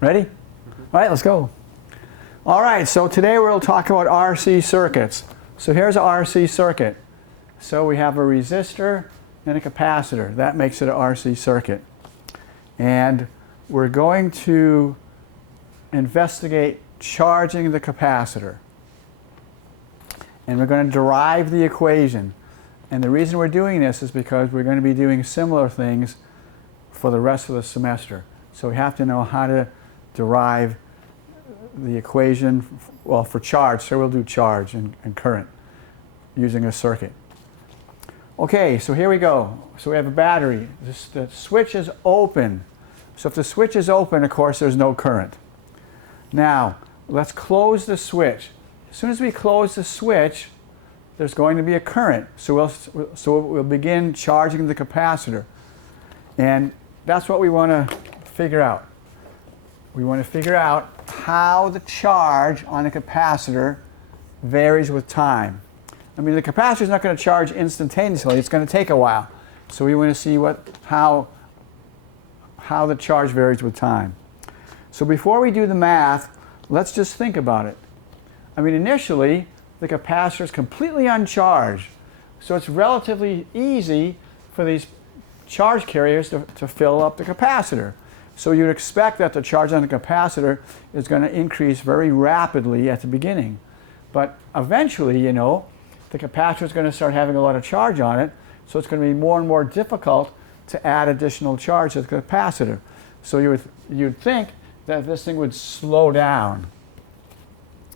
Ready? All right, let's go. All right, so today we'll talk about RC circuits. So here's an RC circuit. So we have a resistor and a capacitor. That makes it an RC circuit. And we're going to investigate charging the capacitor. And we're going to derive the equation. And the reason we're doing this is because we're going to be doing similar things for the rest of the semester. So we have to know how to derive the equation, well, for charge. So we'll do charge and current using a circuit. Okay, so here we go. So we have a battery. The switch is open. So if the switch is open, of course, there's no current. Now, let's close the switch. As soon as we close the switch, there's going to be a current. So we'll begin charging the capacitor. And that's what we want to figure out. We want to figure out how the charge on the capacitor varies with time. I mean, the capacitor is not going to charge instantaneously. It's going to take a while. So we want to see how the charge varies with time. So before we do the math, let's just think about it. I mean, initially, the capacitor is completely uncharged. So it's relatively easy for these charge carriers to fill up the capacitor. So you'd expect that the charge on the capacitor is going to increase very rapidly at the beginning. But eventually, you know, the capacitor is going to start having a lot of charge on it. So it's going to be more and more difficult to add additional charge to the capacitor. So you'd think that this thing would slow down.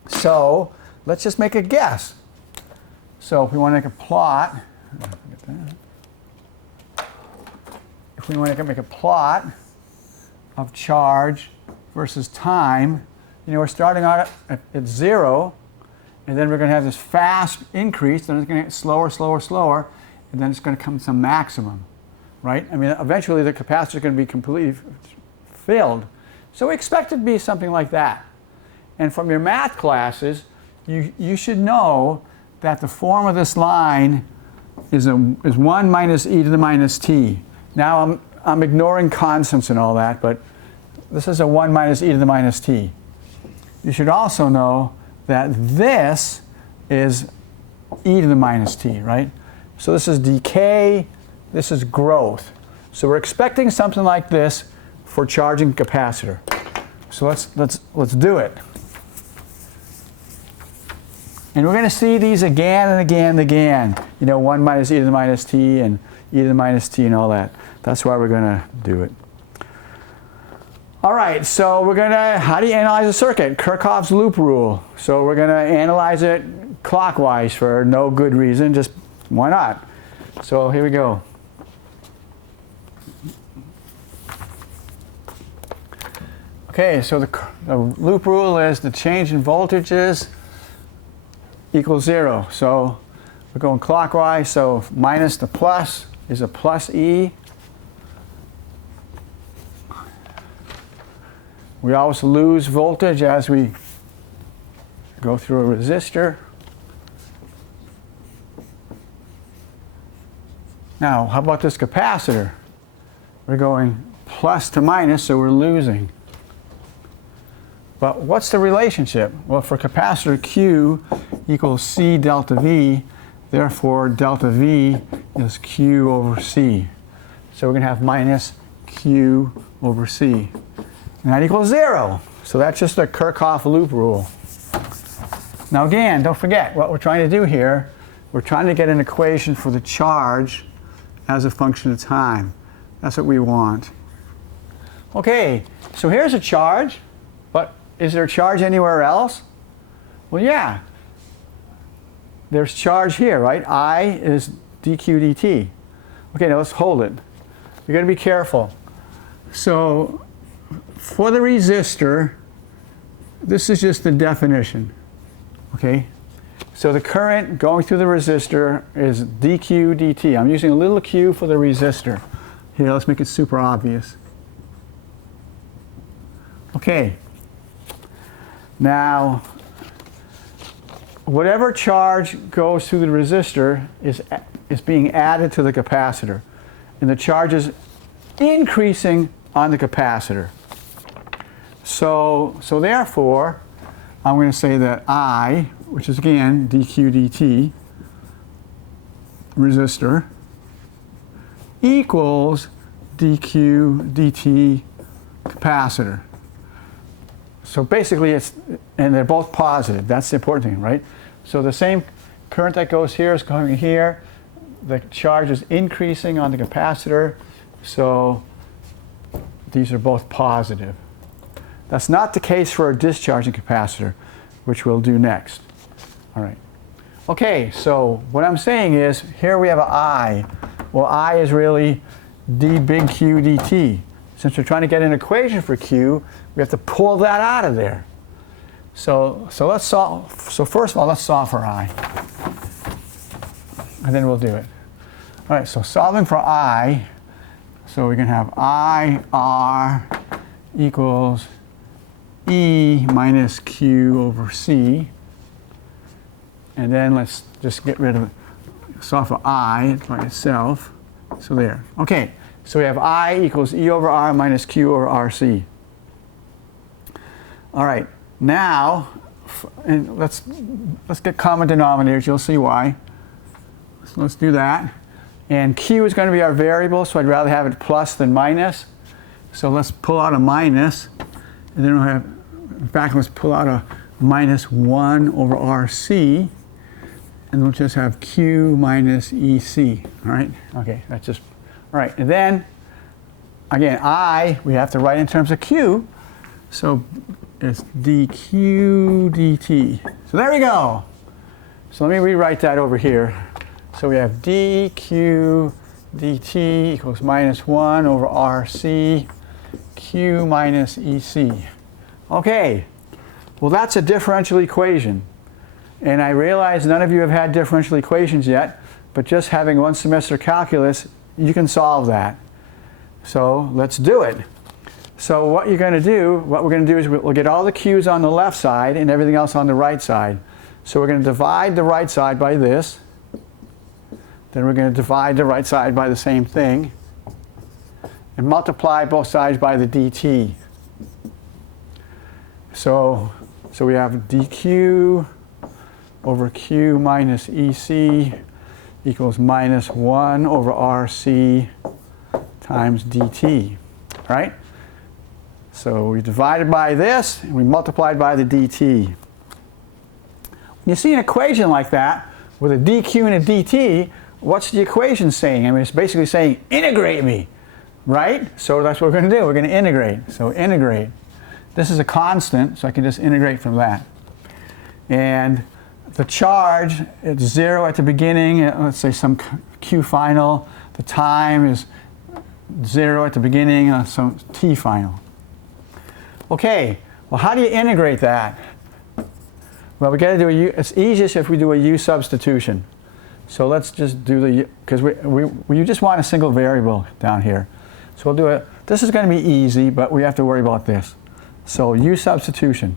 So let's just make a guess. So if we want to make a plot, if we want to make a plot of charge versus time, you know, we're starting out at 0, and then we're going to have this fast increase, then it's going to get slower, slower, slower, and then it's going to come to some maximum, right? I mean, eventually the capacitor is going to be completely filled. So we expect it to be something like that. And from your math classes, you should know that the form of this line is 1 minus e to the minus t. Now I'm ignoring constants and all that, but this is a 1 minus e to the minus t. You should also know that this is e to the minus t, right? So this is decay, this is growth. So we're expecting something like this for charging capacitor. So let's do it. And we're going to see these again and again and again. You know, 1 minus e to the minus t and e to the minus t and all that. That's why we're going to do it. All right, so we're going to, how do you analyze a circuit? Kirchhoff's loop rule. So we're going to analyze it clockwise for no good reason, just why not? So here we go. Okay, so the loop rule is the change in voltages equals 0. So we're going clockwise, so minus the plus is a plus E. We always lose voltage as we go through a resistor. Now, how about this capacitor? We're going plus to minus, so we're losing. But what's the relationship? Well, for capacitor Q equals C delta V, therefore delta V is Q over C. So we're going to have minus Q over C. And that equals 0. So that's just a Kirchhoff loop rule. Now again, don't forget what we're trying to do here. We're trying to get an equation for the charge as a function of time. That's what we want. Okay, so here's a charge, but is there a charge anywhere else? Well, yeah. There's charge here, right? I is dq dt. Okay, now let's hold it. You're going to be careful. So for the resistor, this is just the definition. Okay? So the current going through the resistor is dq dt. I'm using a little q for the resistor. Here, let's make it super obvious. Okay. Now, whatever charge goes through the resistor is being added to the capacitor. And the charge is increasing on the capacitor. So therefore, I'm going to say that I, which is again dq dt, resistor, equals dq dt capacitor. So basically and they're both positive. That's the important thing, right? So the same current that goes here is going here. The charge is increasing on the capacitor, so these are both positive. That's not the case for a discharging capacitor, which we'll do next. All right. Okay, so what I'm saying is, here we have an I. Well, I is really d big Q dt. Since we're trying to get an equation for Q, we have to pull that out of there. So let's solve. So first of all, let's solve for I, and then we'll do it. All right. So solving for I, so we can have IR equals E minus Q over C, and then let's just get rid of solve for I by itself. So there. Okay. So we have I equals E over R minus Q over RC. All right. Now, and let's get common denominators. You'll see why. So let's do that. And Q is going to be our variable, so I'd rather have it plus than minus. So let's pull out a minus, and then we'll have, in fact, let's pull out a minus 1 over RC, and we'll just have Q minus EC. All right? Okay, that's just, all right. And then, again, I, we have to write in terms of Q, so it's dq dt. So there we go. So let me rewrite that over here. So we have dq dt equals minus 1 over RC Q minus EC. Okay, well that's a differential equation. And I realize none of you have had differential equations yet, but just having one semester calculus, you can solve that. So let's do it. So what we're going to do is we'll get all the Q's on the left side and everything else on the right side. So we're going to divide the right side by this. Then we're going to divide the right side by the same thing. And multiply both sides by the dt. So we have dq over Q minus EC equals minus 1 over RC times dt, right? So we divided by this, and we multiplied by the dt. When you see an equation like that, with a dq and a dt, what's the equation saying? I mean, it's basically saying, integrate me, right? So that's what we're going to do. We're going to integrate. So integrate. This is a constant, so I can just integrate from that. And the charge, it's 0 at the beginning, let's say some Q final. The time is 0 at the beginning, some T final. Okay, well how do you integrate that? Well, we got to do it's easiest if we do a U substitution. So let's just do the, because we just want a single variable down here. So we'll do it. This is going to be easy, but we have to worry about this. So U substitution.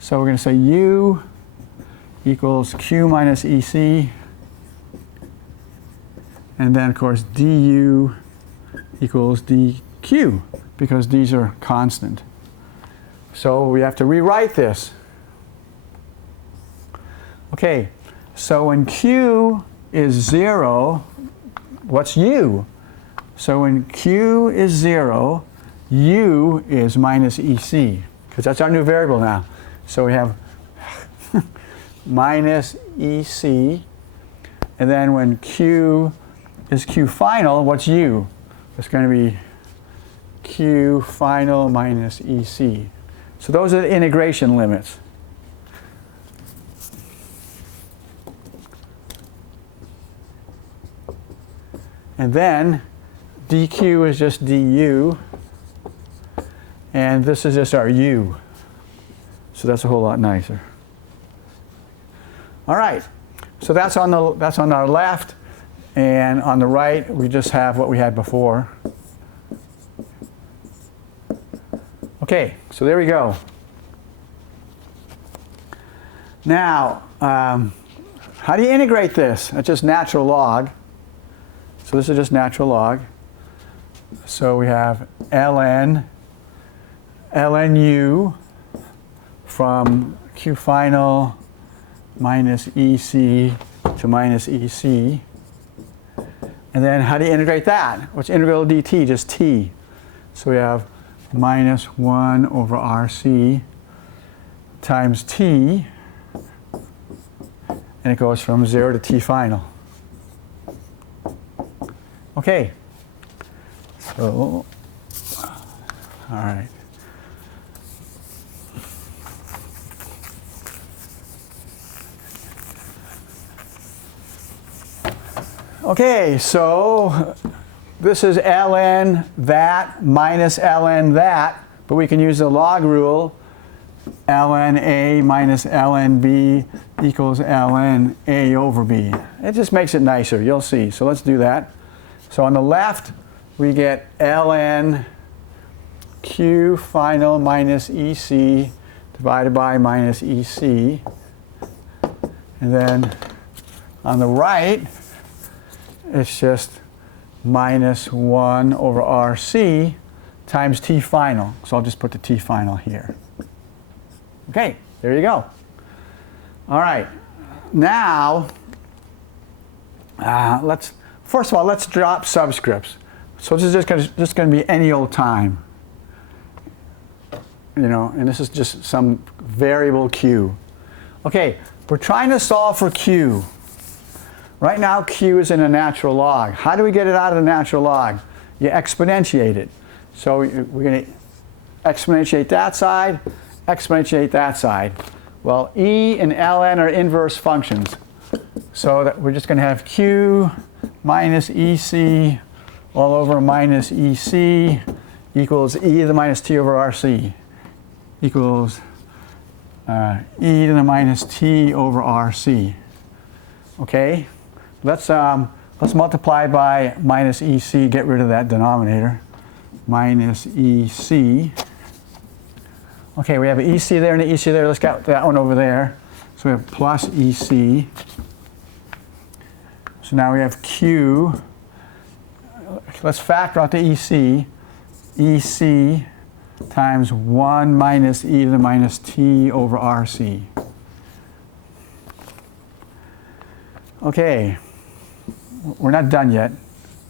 So we're going to say U equals Q minus EC. And then, of course, du equals dq, because these are constant. So we have to rewrite this. Okay, so when Q is 0, what's U? So when Q is 0, U is minus EC, because that's our new variable now. So we have minus EC, and then when Q is Q final, what's U? It's going to be Q final minus EC. So those are the integration limits. And then dq is just du, and this is just our u. So that's a whole lot nicer. All right, so that's on our left, and on the right we just have what we had before. Okay, so there we go. Now, how do you integrate this? That's just natural log. So this is just natural log. So we have ln ln u from Q final minus EC to minus EC. And then how do you integrate that? What's integral of dt? Just t. So we have minus 1 over RC times t, and it goes from 0 to t final. Okay. So, all right. Okay, so this is ln that minus ln that, but we can use the log rule. Ln A minus ln B equals ln A over B. It just makes it nicer, you'll see. So let's do that. So on the left, we get ln Q final minus EC divided by minus EC. And then on the right, it's just minus 1 over RC times T final. So I'll just put the T final here. Okay, there you go. All right, now first of all, let's drop subscripts. So this is just going to be any old time. You know, and this is just some variable Q. Okay, we're trying to solve for Q. Right now, Q is in a natural log. How do we get it out of the natural log? You exponentiate it. So we're going to exponentiate that side, exponentiate that side. Well, E and ln are inverse functions. So that we're just going to have Q minus EC all over minus EC equals E to the minus T over RC equals E to the minus T over RC. Okay? Let's multiply by minus EC, get rid of that denominator. Minus EC. Okay, we have an EC there and an EC there. Let's get that one over there. So we have plus EC. So now we have Q. Let's factor out the EC. EC times 1 minus E to the minus T over RC. Okay. We're not done yet,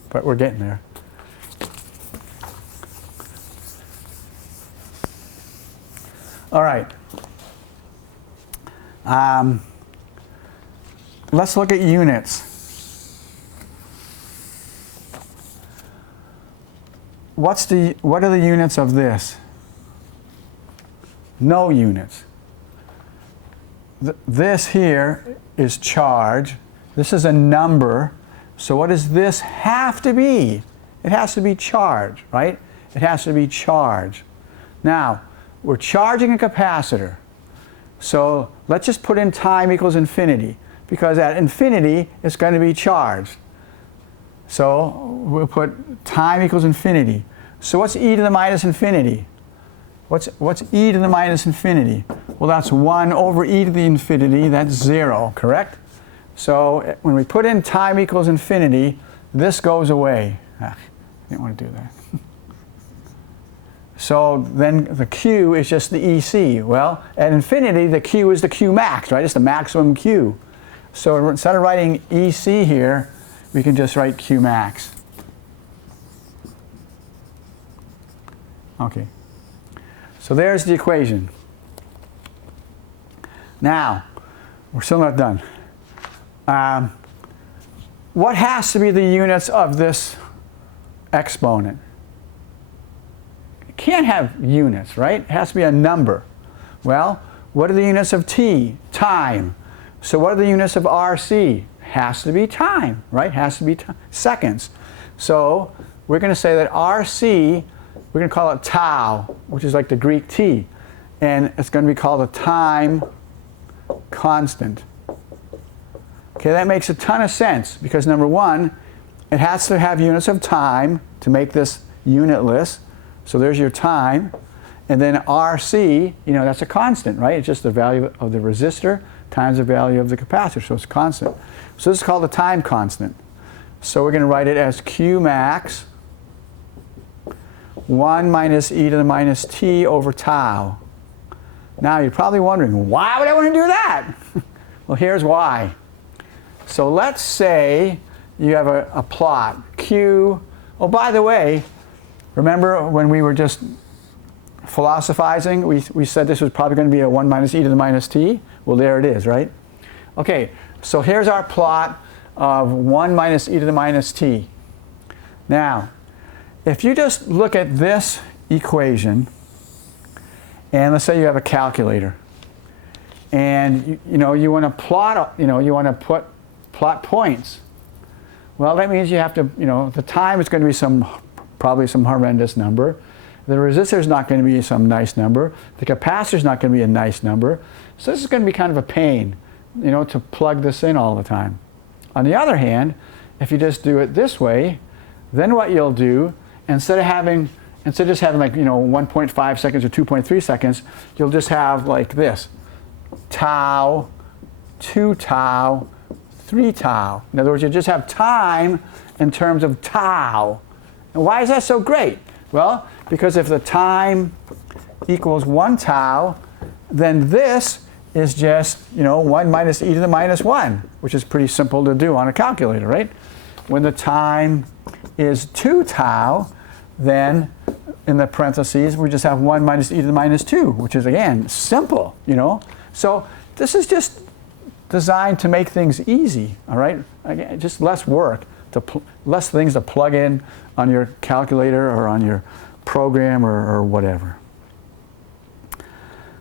but we're getting there. All right. Let's look at units. What are the units of this? No units. This here is charge. This is a number. So what does this have to be? It has to be charge, right? It has to be charge. Now, we're charging a capacitor. So let's just put in time equals infinity, because at infinity, it's going to be charged. So we'll put time equals infinity. So what's e to the minus infinity? What's e to the minus infinity? Well, that's 1 over e to the infinity. That's 0, correct? So when we put in time equals infinity, this goes away. I didn't want to do that. So then the Q is just the EC. Well, at infinity, the Q is the Q max, right? It's the maximum Q. So instead of writing EC here, we can just write Q max. Okay. So there's the equation. Now, we're still not done. What has to be the units of this exponent? It can't have units, right? It has to be a number. Well, what are the units of t? Time. So what are the units of RC? Has to be time, right? Has to be seconds. So we're going to say that RC, we're going to call it tau, which is like the Greek t. And it's going to be called a time constant. Okay, that makes a ton of sense because number one, it has to have units of time to make this unitless. So there's your time. And then RC, you know, that's a constant, right? It's just the value of the resistor times the value of the capacitor, so it's constant. So this is called the time constant. So we're going to write it as Q max 1 minus e to the minus t over tau. Now you're probably wondering, why would I want to do that? Well, here's why. So let's say you have a plot, Q. Oh, by the way, remember when we were just philosophizing, we said this was probably going to be a 1 minus e to the minus t? Well, there it is, right? Okay, so here's our plot of 1 minus e to the minus t. Now, if you just look at this equation, and let's say you have a calculator, and you want to plot, you want to plot points. Well, that means you have to, the time is going to be probably some horrendous number. The resistor is not going to be some nice number. The capacitor is not going to be a nice number. So this is going to be kind of a pain, to plug this in all the time. On the other hand, if you just do it this way, then what you'll do, instead of just having like 1.5 seconds or 2.3 seconds, you'll just have like this: tau, 2 tau, 3 tau. In other words, you just have time in terms of tau. And why is that so great? Well, because if the time equals 1 tau, then this is just 1 minus e to the minus 1, which is pretty simple to do on a calculator, right? When the time is 2 tau, then in the parentheses we just have 1 minus e to the minus 2, which is again simple, So this is just designed to make things easy, all right? Again, just less work, less things to plug in on your calculator or on your program or whatever.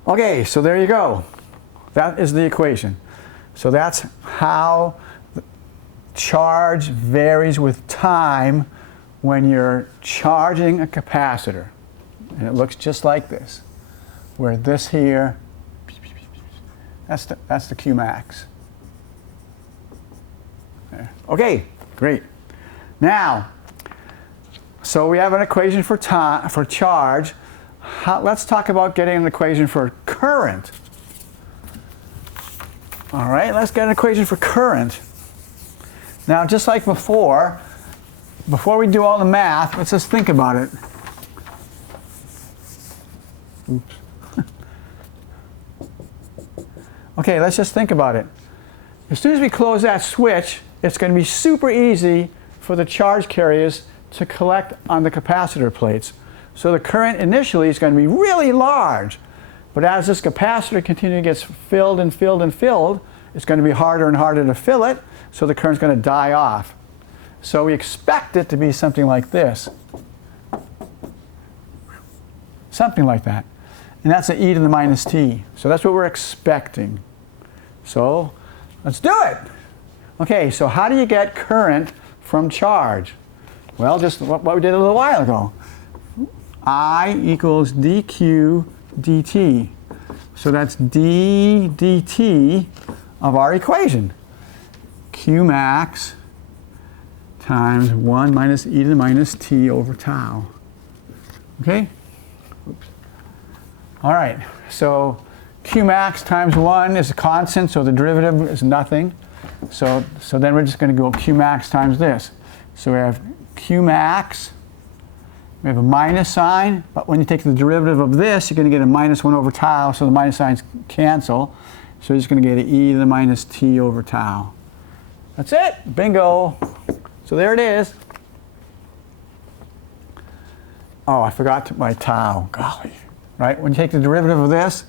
Okay, so there you go. That is the equation. So that's how the charge varies with time when you're charging a capacitor. And it looks just like this, where this here, that's the Q max. There. Okay, great. Now, so we have an equation for charge. Let's talk about getting an equation for current. All right, let's get an equation for current. Now, just like before we do all the math, let's just think about it. Oops. Okay, let's just think about it. As soon as we close that switch, it's going to be super easy for the charge carriers to collect on the capacitor plates. So the current initially is going to be really large. But as this capacitor continually gets filled and filled and filled, it's going to be harder and harder to fill it, so the current's going to die off. So we expect it to be something like this. Something like that. And that's an e to the minus t. So that's what we're expecting. So let's do it. Okay, so how do you get current from charge? Well, just what we did a little while ago. I equals dq dt. So that's d dt of our equation. Q max times 1 minus e to the minus t over tau. Okay? Oops. All right, so Q max times 1 is a constant, so the derivative is nothing. So then we're just going to go Q max times this. So we have Q max, we have a minus sign, but when you take the derivative of this, you're going to get a minus 1 over tau, so the minus signs cancel. So you're just going to get an e to the minus t over tau. That's it, bingo. So there it is. Oh, I forgot my tau, golly. Right, when you take the derivative of this,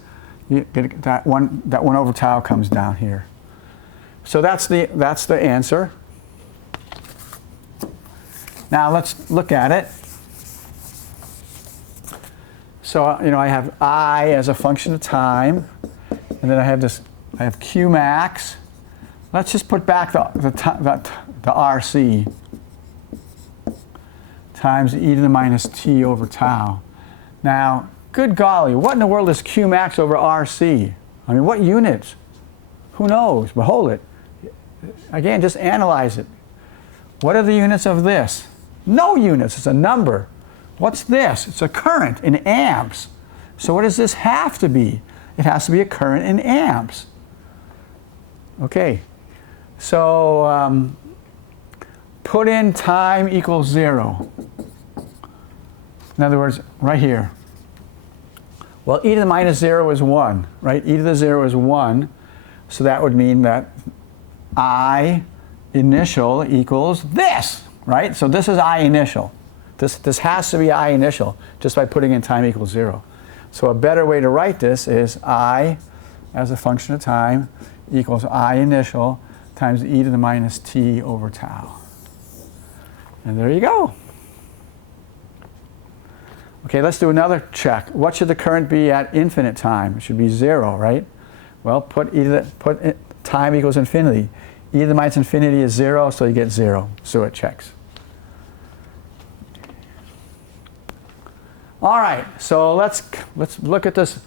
you get that one over tau comes down here. So that's the answer. Now let's look at it. So I have I as a function of time, and then I have Q max. Let's just put back the RC times e to the minus t over tau. Now, good golly, what in the world is Q max over RC? I mean, what units? Who knows? But hold it. Again, just analyze it. What are the units of this? No units, it's a number. What's this? It's a current in amps. So what does this have to be? It has to be a current in amps. Okay, so put in time equals 0. In other words, right here. Well, e to the minus 0 is 1, right? E to the 0 is 1, so that would mean that I initial equals this, right? So this is I initial. This has to be I initial just by putting in time equals 0. So a better way to write this is I as a function of time equals I initial times e to the minus t over tau. And there you go. Okay, let's do another check. What should the current be at infinite time? It should be 0, right? Well, put time equals infinity. E to the minus infinity is 0, so you get 0. So it checks. All right, so let's look at this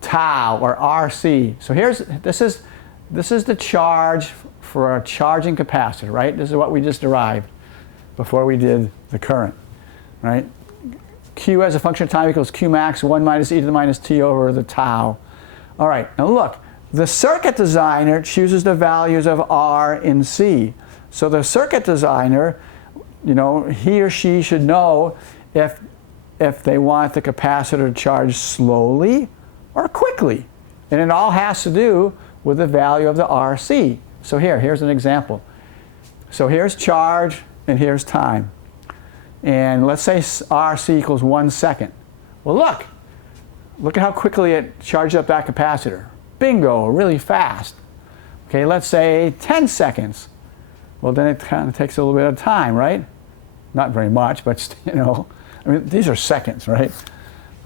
tau or RC. So this is the charge for a charging capacitor, right? This is what we just derived before we did the current, right? Q as a function of time equals Q max 1 minus e to the minus t over the tau. All right, now look, the circuit designer chooses the values of R and C. So the circuit designer, you know, he or she should know if they want the capacitor to charge slowly or quickly. And it all has to do with the value of the RC. So here's an example. So here's charge and here's time. And let's say RC equals 1 second. Well, look at how quickly it charged up that capacitor. Bingo, really fast. Okay, let's say 10 seconds. Well, then it kind of takes a little bit of time, right? Not very much, but you know, I mean, these are seconds, right?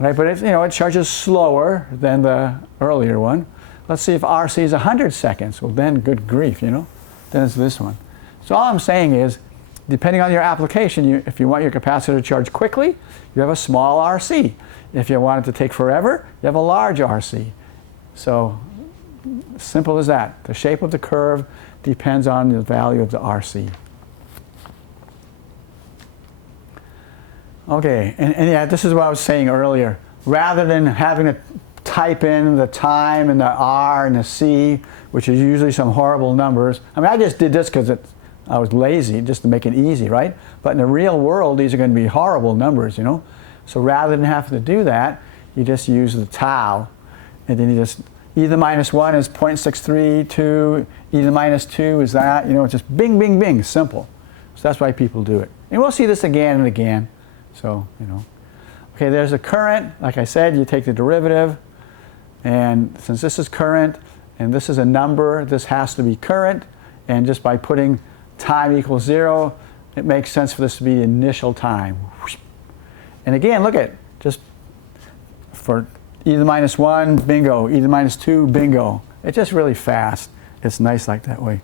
Right, but it, you know, it charges slower than the earlier one. Let's see if RC is 100 seconds. Well, then, good grief, you know, then it's this one. So all I'm saying is, depending on your application, if you want your capacitor to charge quickly, you have a small RC. If you want it to take forever, you have a large RC. So simple as that. The shape of the curve depends on the value of the RC. Okay, and yeah, this is what I was saying earlier. Rather than having to type in the time and the R and the C, which is usually some horrible numbers. I mean, I just did this because I was lazy, just to make it easy, right? But in the real world, these are going to be horrible numbers, you know? So rather than having to do that, you just use the tau, and then you just, e to the minus 1 is 0.632, e to the minus 2 is that, you know, it's just bing, bing, bing, simple. So that's why people do it. And we'll see this again and again. So, you know. Okay, there's a current. Like I said, you take the derivative, and since this is current, and this is a number, this has to be current, and just by putting time equals 0, it makes sense for this to be initial time. And again, look at, just for e to the minus 1, bingo, e to the minus 2, bingo. It's just really fast. It's nice like that way.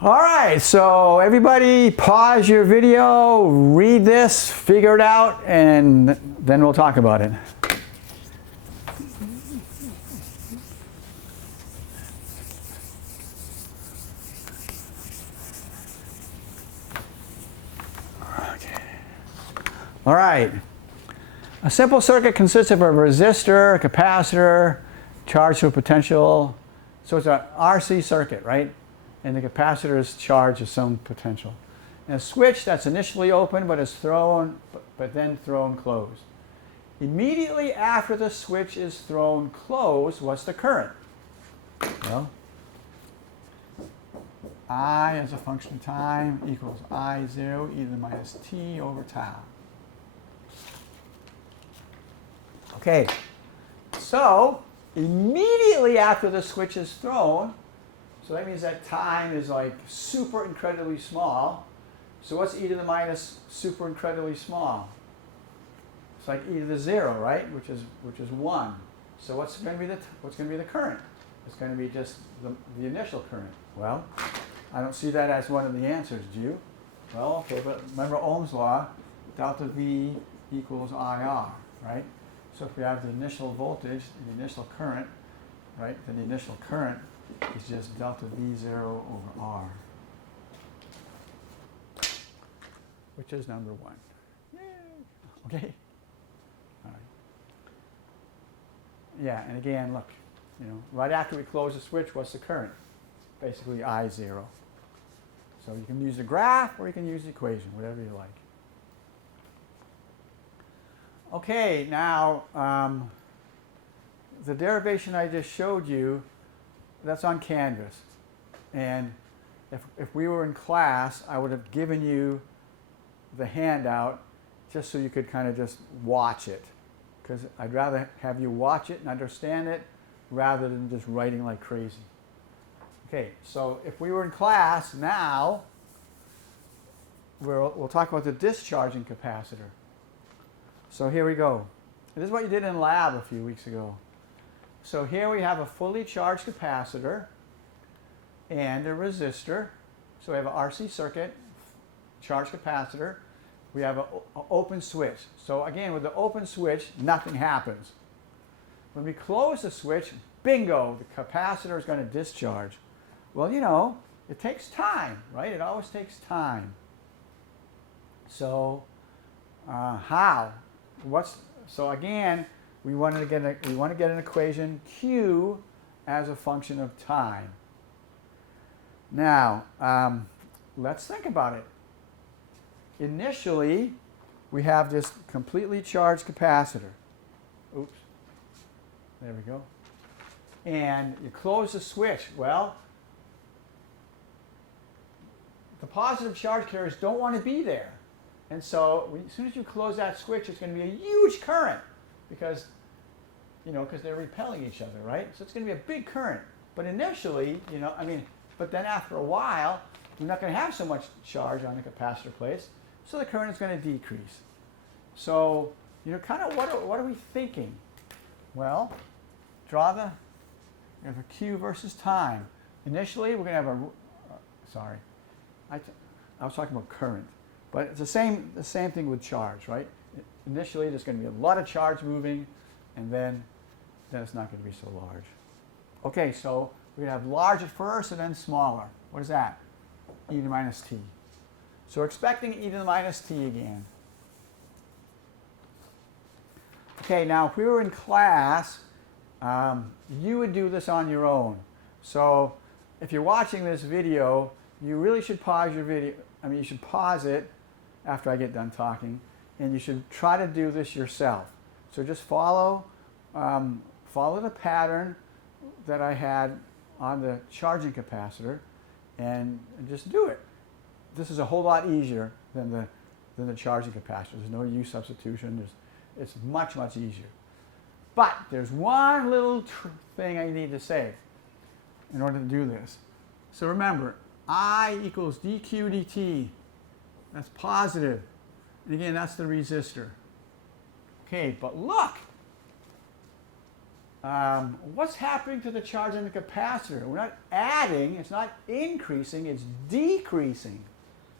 All right, so everybody pause your video, read this, figure it out, and then we'll talk about it. Okay. All right. A simple circuit consists of a resistor, a capacitor, charged to a potential. So it's an RC circuit, right? And the capacitor is charged with some potential. And a switch that's initially open but is thrown, but then thrown closed. Immediately after the switch is thrown closed, what's the current? Well, I as a function of time equals I0 e to the minus t over tau. Okay, so immediately after the switch is thrown, so that means that time is like super incredibly small. So what's e to the minus super incredibly small? It's like e to the 0, right? Which is 1. So what's going to be the current? It's going to be just the initial current. Well, I don't see that as one of the answers, do you? Well, okay, but remember Ohm's law, delta V equals IR, right? So if we have the initial voltage, the initial current, right, then the initial current is just delta V0 over R, which is number 1. Yay. Okay? All right. Yeah, and again, look, you know, right after we close the switch, what's the current? Basically I0. So you can use the graph or you can use the equation, whatever you like. Okay, now the derivation I just showed you, that's on Canvas. And if we were in class, I would have given you the handout just so you could kind of just watch it. Because I'd rather have you watch it and understand it rather than just writing like crazy. Okay, so if we were in class now, we'll talk about the discharging capacitor. So here we go. This is what you did in lab a few weeks ago. So here we have a fully charged capacitor and a resistor. So we have an RC circuit, charged capacitor. We have an open switch. So again, with the open switch, nothing happens. When we close the switch, bingo, the capacitor is going to discharge. Well, you know, it takes time, right? It always takes time. So how? So again, we want to get an equation Q as a function of time. Now, let's think about it. Initially, we have this completely charged capacitor. Oops. There we go. And you close the switch. Well, the positive charge carriers don't want to be there. And so as soon as you close that switch, it's going to be a huge current because they're repelling each other, right? So it's going to be a big current. But initially, but then after a while, you're not going to have so much charge on the capacitor plates, so the current is going to decrease. So, kind of what are we thinking? Well, draw the Q versus time. Initially, we're going to have I was talking about current. But it's the same thing with charge, right? Initially, there's going to be a lot of charge moving, and then it's not going to be so large. Okay, so we're going to have large at first and then smaller. What is that? E to the minus t. So we're expecting e to the minus t again. Okay, now if we were in class, you would do this on your own. So if you're watching this video, you really should pause your video. You should pause it after I get done talking, and you should try to do this yourself. So just follow the pattern that I had on the charging capacitor, and just do it. This is a whole lot easier than the charging capacitor. There's no U substitution. It's much, much easier. But there's one little thing I need to say in order to do this. So remember, I equals dq dt. That's positive. And again, that's the resistor. Okay, but look. What's happening to the charge on the capacitor? We're not adding, it's not increasing, it's decreasing.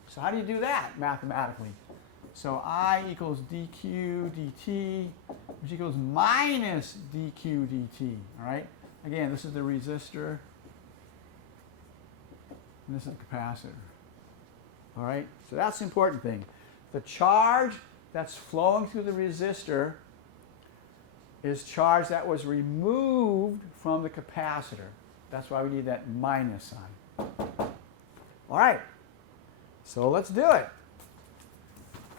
So how do you do that mathematically? So I equals dq dt, which equals minus dq dt. All right? Again, this is the resistor, and this is the capacitor. All right? So that's the important thing. The charge that's flowing through the resistor is charge that was removed from the capacitor. That's why we need that minus sign. All right. So let's do it.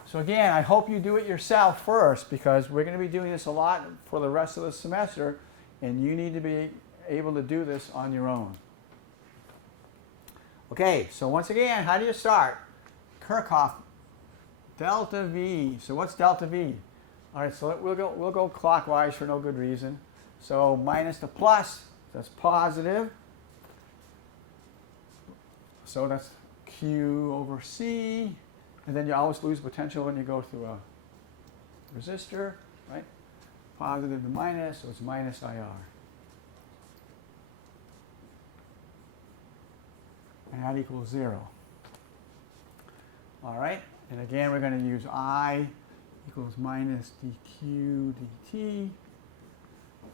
So again, I hope you do it yourself first, because we're going to be doing this a lot for the rest of the semester, and you need to be able to do this on your own. Okay, so once again, how do you start? Kirchhoff, delta V. So what's delta V? All right, so we'll go clockwise for no good reason. So minus to plus, that's positive. So that's Q over C. And then you always lose potential when you go through a resistor, right? Positive to minus, so it's minus IR. And that equals 0. All right, and again, we're going to use I equals minus dq dt.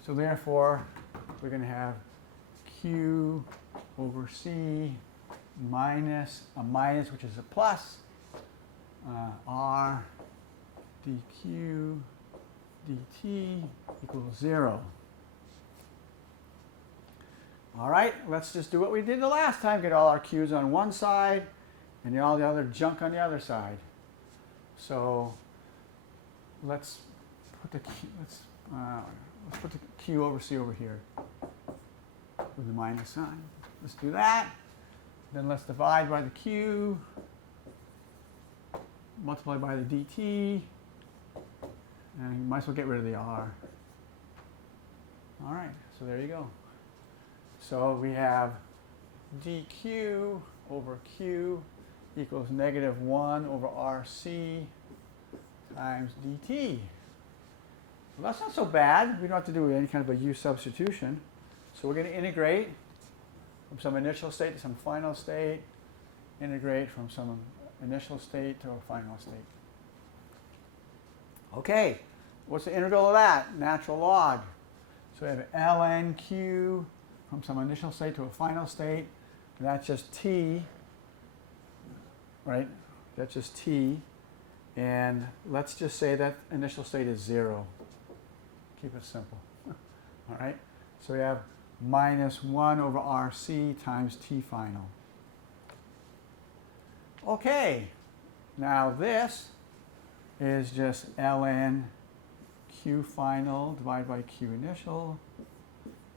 So therefore, we're going to have Q over C minus a minus, which is a plus, R dq dt equals 0. All right, let's just do what we did the last time. Get all our Q's on one side and all the other junk on the other side. So let's put the Q over C over here with the minus sign. Let's do that. Then let's divide by the Q, multiply by the dt, and you might as well get rid of the R. All right, so there you go. So we have dq over q equals -1 over rc times dt. Well, that's not so bad. We don't have to do any kind of a u substitution. So we're going to integrate from some initial state to some final state, integrate from some initial state to a final state. Okay, what's the integral of that? Natural log. So we have ln q from some initial state to a final state, and that's just t, right? That's just t, and let's just say that initial state is 0. Keep it simple. All right, so we have -1 over rc times t final. Okay, now this is just ln q final divided by q initial.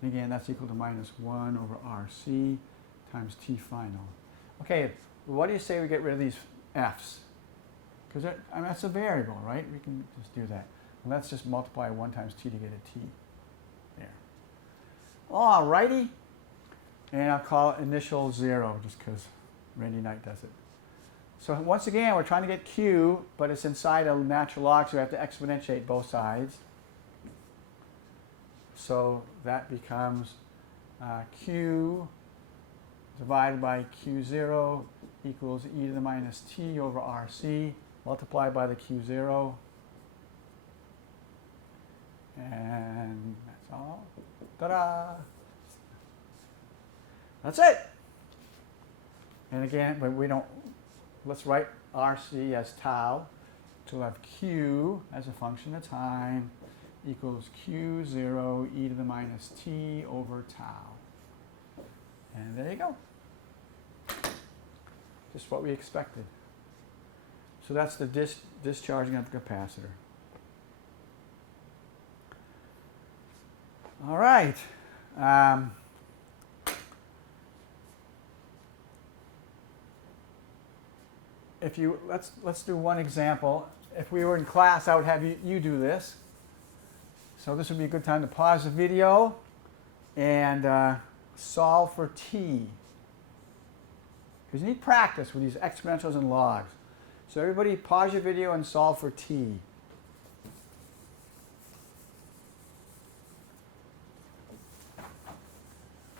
And again, that's equal to -1 over rc times t final. Okay, what do you say we get rid of these f's? Because I mean, that's a variable, right? We can just do that. And let's just multiply 1 times t to get a t. There. All righty. And I'll call it initial 0 just because Randy Knight does it. So once again, we're trying to get q, but it's inside a natural log, so we have to exponentiate both sides. So that becomes q divided by q0 equals e to the minus t over rc multiplied by the q0. And that's all. Ta-da! That's it. And again, but we don't, let's write rc as tau. So we'll have q as a function of time equals q0 e to the minus t over tau. And there you go. Just what we expected. So that's the discharging of the capacitor. All right. If you let's do one example. If we were in class, I would have you do this. So this would be a good time to pause the video and solve for t. Because you need practice with these exponentials and logs. So everybody pause your video and solve for t.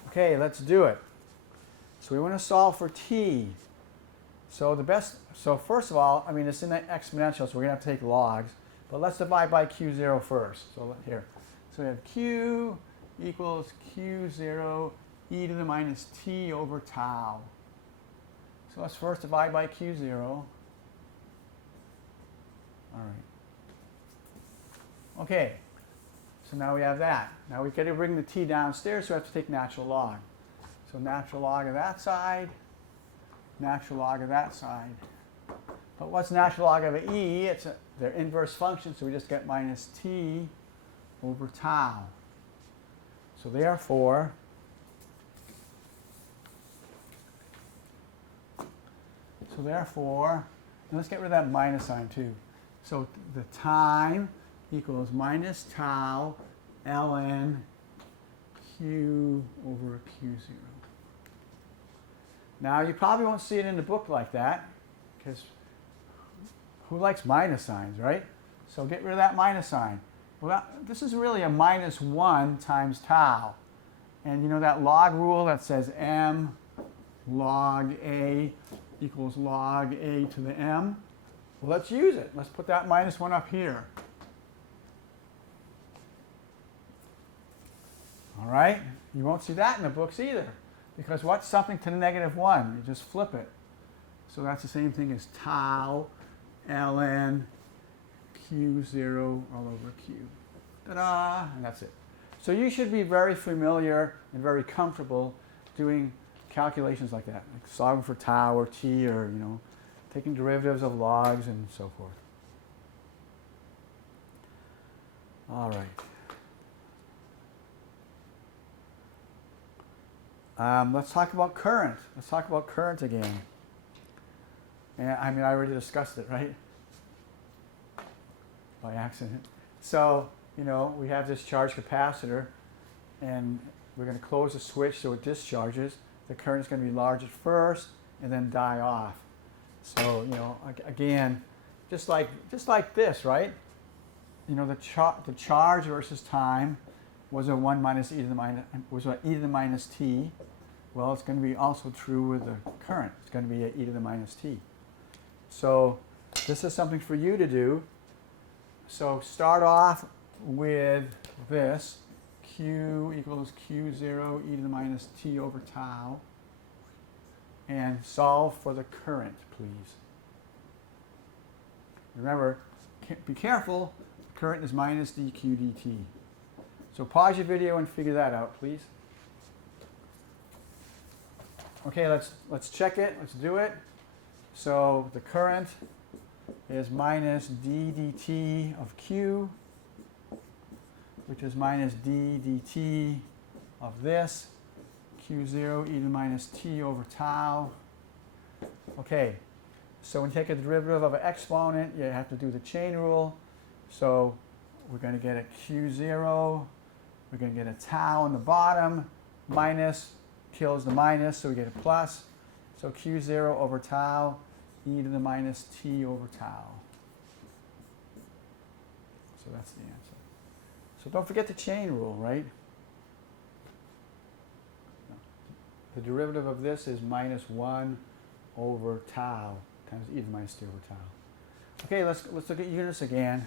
Okay, let's do it. So we want to solve for t. So first of all, I mean, it's in the exponential, so we're going to have to take logs. But let's divide by q0 first. So here. So we have q equals q0 e to the minus t over tau. So let's first divide by q0. All right. Okay. So now we have that. Now we've got to bring the t downstairs, so we have to take natural log. So natural log of that side, natural log of that side. But what's natural log of e? It's their inverse function, so we just get minus t over tau. So therefore, and let's get rid of that minus sign too. So the time equals minus tau ln q over q0. Now you probably won't see it in the book like that, because who likes minus signs, right? So get rid of that minus sign. Well, this is really a -1 times tau. And you know that log rule that says m log a equals log a to the m? Well, let's use it. Let's put that -1 up here. All right? You won't see that in the books either. Because what's something to the -1? You just flip it. So that's the same thing as tau ln q0 all over q. Ta-da! And that's it. So you should be very familiar and very comfortable doing calculations like that, like solving for tau or t, or taking derivatives of logs and so forth. All right. Let's talk about current. Let's talk about current again. And I mean, I already discussed it, right? By accident. So, we have this charged capacitor, and we're going to close the switch so it discharges. The current is going to be large at first and then die off. So, again, just like this, right? The charge versus time was a 1 minus e to the minus t. Well, it's going to be also true with the current. It's going to be a e to the minus t. So this is something for you to do. So start off with this. Q equals Q0 e to the minus t over tau. And solve for the current, please. Remember, be careful. The current is minus dq dt. So pause your video and figure that out, please. Okay, let's check it. Let's do it. So the current is minus d dt of q, which is minus d dt of this, q0 e to the minus t over tau. Okay, so when you take a derivative of an exponent, you have to do the chain rule. So we're going to get a q0, we're going to get a tau on the bottom, minus kills the minus, so we get a plus. So q0 over tau e to the minus t over tau. So that's the answer. So don't forget the chain rule, right? The derivative of this is minus 1 over tau times e to the minus t over tau. Okay, let's look at units again.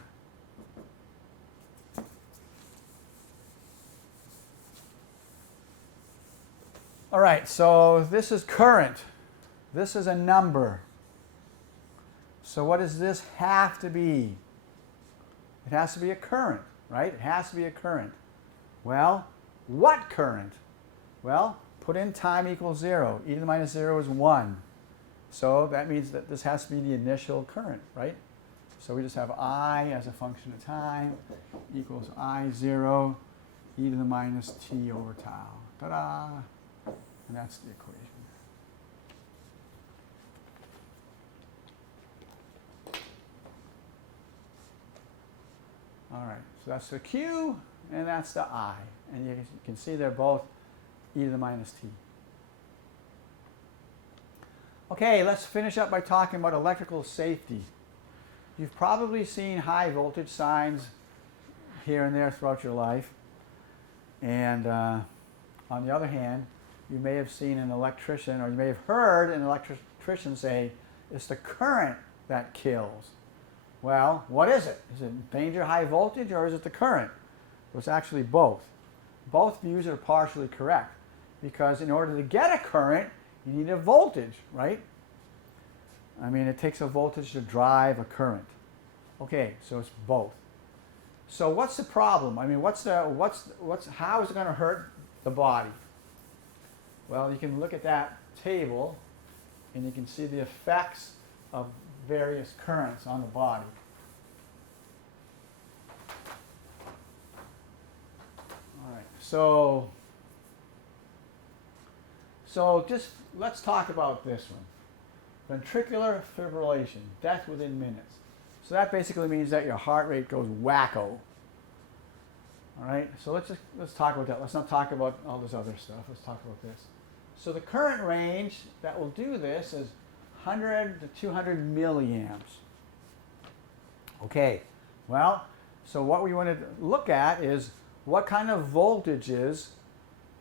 All right, so this is current. This is a number. So what does this have to be? It has to be a current, right? It has to be a current. Well, what current? Well, put in time equals 0. E to the minus 0 is 1. So that means that this has to be the initial current, right? So we just have I as a function of time equals I0 e to the minus t over tau. Ta-da! And that's the equation. All right, so that's the Q and that's the I. And you can see they're both e to the minus t. Okay, let's finish up by talking about electrical safety. You've probably seen high voltage signs here and there throughout your life. And on the other hand, you may have seen an electrician, or you may have heard an electrician say, it's the current that kills. Well, what is it? Is it danger high voltage, or is it the current? Well, it's actually both. Both views are partially correct, because in order to get a current, you need a voltage, right? I mean, it takes a voltage to drive a current. Okay, so it's both. So what's the problem? I mean, how is it going to hurt the body? Well, you can look at that table, and you can see the effects of various currents on the body. All right, so just let's talk about this one. Ventricular fibrillation, death within minutes. So that basically means that your heart rate goes wacko. All right, so let's talk about that. Let's not talk about all this other stuff. Let's talk about this. So the current range that will do this is 100 to 200 milliamps. Okay, well, so what we want to look at is what kind of voltages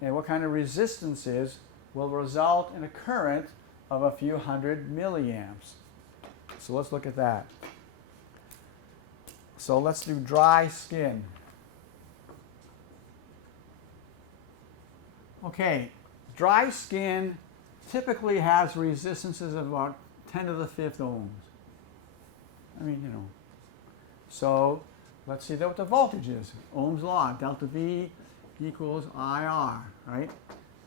and what kind of resistances will result in a current of a few hundred milliamps. So let's look at that. So let's do dry skin. Okay, dry skin typically has resistances of about 10 to the 5th ohms. I mean, you know. So let's see what the voltage is. Ohm's law, delta V equals IR, right?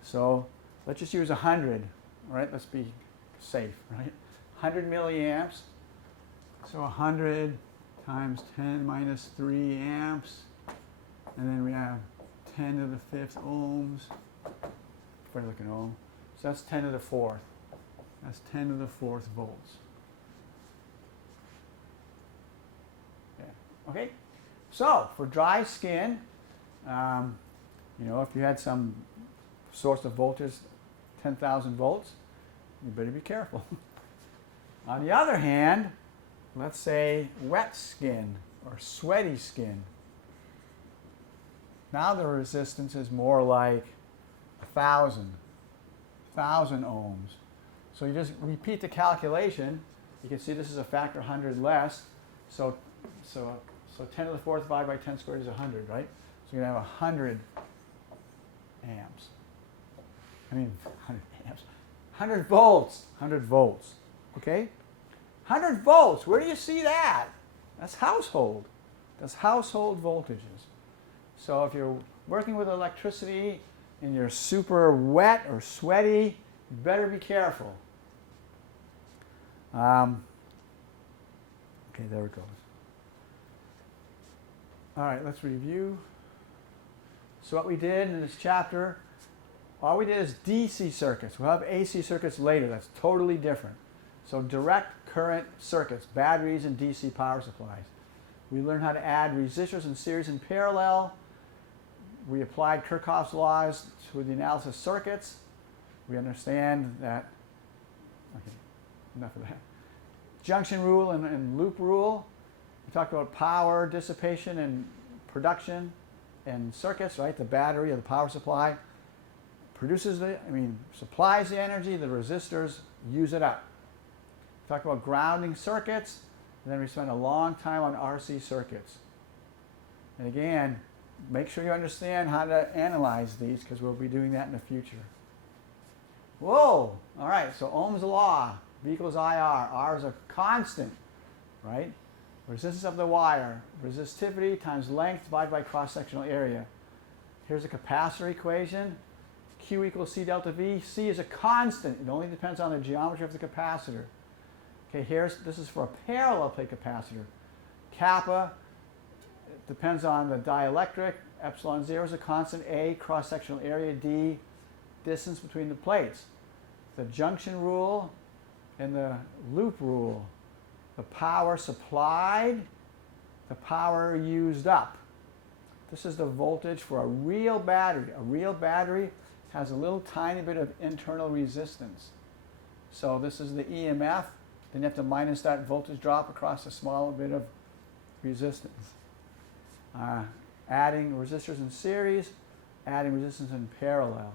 So let's just use 100, all right? Let's be safe, right? 100 milliamps. So 100 times 10 minus 3 amps. And then we have 10 to the 5th ohms. If I look at ohm. So that's 10 to the 4th. That's 10 to the 4th volts. Yeah. Okay? So for dry skin, you know, if you had some source of voltage, 10,000 volts, you better be careful. On the other hand, let's say wet skin or sweaty skin. Now the resistance is more like 1,000 ohms. So you just repeat the calculation. You can see this is a factor 100 less. So 10 to the 4th divided by 10 squared is 100, right? So you're going to have 100 amps. I mean, 100 amps. 100 volts. 100 volts. Okay? 100 volts. Where do you see that? That's household. That's household voltages. So if you're working with electricity and you're super wet or sweaty, you better be careful. Okay, there it goes. All right, let's review. So what we did in this chapter, all we did is DC circuits. We'll have AC circuits later. That's totally different. So direct current circuits, batteries and DC power supplies. We learned how to add resistors in series and parallel. We applied Kirchhoff's laws to the analysis of circuits. We understand that, okay, enough of that. Junction rule and loop rule. We talked about power, dissipation, and production in circuits, right? The battery or the power supply produces supplies the energy, the resistors use it up. We talked about grounding circuits, and then we spent a long time on RC circuits. And again, make sure you understand how to analyze these because we'll be doing that in the future. Whoa! All right, so Ohm's law, V equals IR. R is a constant, right? Resistance of the wire, resistivity times length divided by cross-sectional area. Here's a capacitor equation. Q equals C delta V. C is a constant. It only depends on the geometry of the capacitor. Okay, this is for a parallel plate capacitor. Kappa depends on the dielectric. Epsilon 0 is a constant. A, cross-sectional area. D, distance between the plates. The junction rule and the loop rule. The power supplied, the power used up. This is the voltage for a real battery. A real battery has a little tiny bit of internal resistance. So this is the EMF. Then you have to minus that voltage drop across a small bit of resistance. Adding resistors in series, adding resistance in parallel.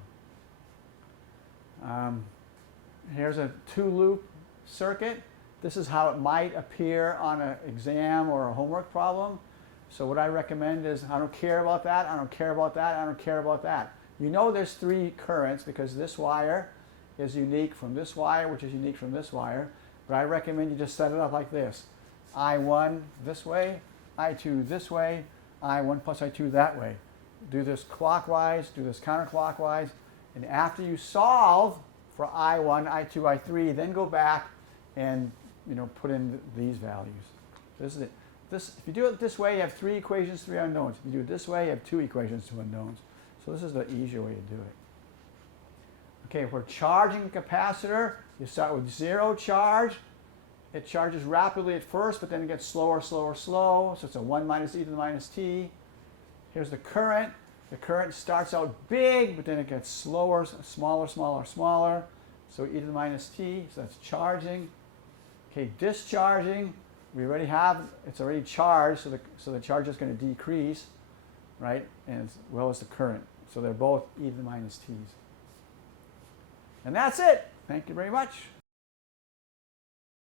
Here's a two-loop circuit. This is how it might appear on an exam or a homework problem. So what I recommend is, I don't care about that, I don't care about that, I don't care about that. You know there's 3 currents because this wire is unique from this wire, which is unique from this wire. But I recommend you just set it up like this. I1 this way, I2 this way, I1 plus I2 that way. Do this clockwise, do this counterclockwise, and after you solve for I1, I2, I3, then go back and put in these values. This is it. If you do it this way, you have 3 equations, 3 unknowns. If you do it this way, you have 2 equations, 2 unknowns. So this is the easier way to do it. Okay, if we're charging a capacitor, you start with 0 charge. It charges rapidly at first, but then it gets slower, slower, slow. So it's a 1 minus e to the minus t. Here's the current. The current starts out big, but then it gets slower, smaller, smaller, smaller. So e to the minus t, so that's charging. Okay, discharging, it's already charged, so the charge is going to decrease, right? And as well as the current. So they're both e to the minus t's. And that's it. Thank you very much.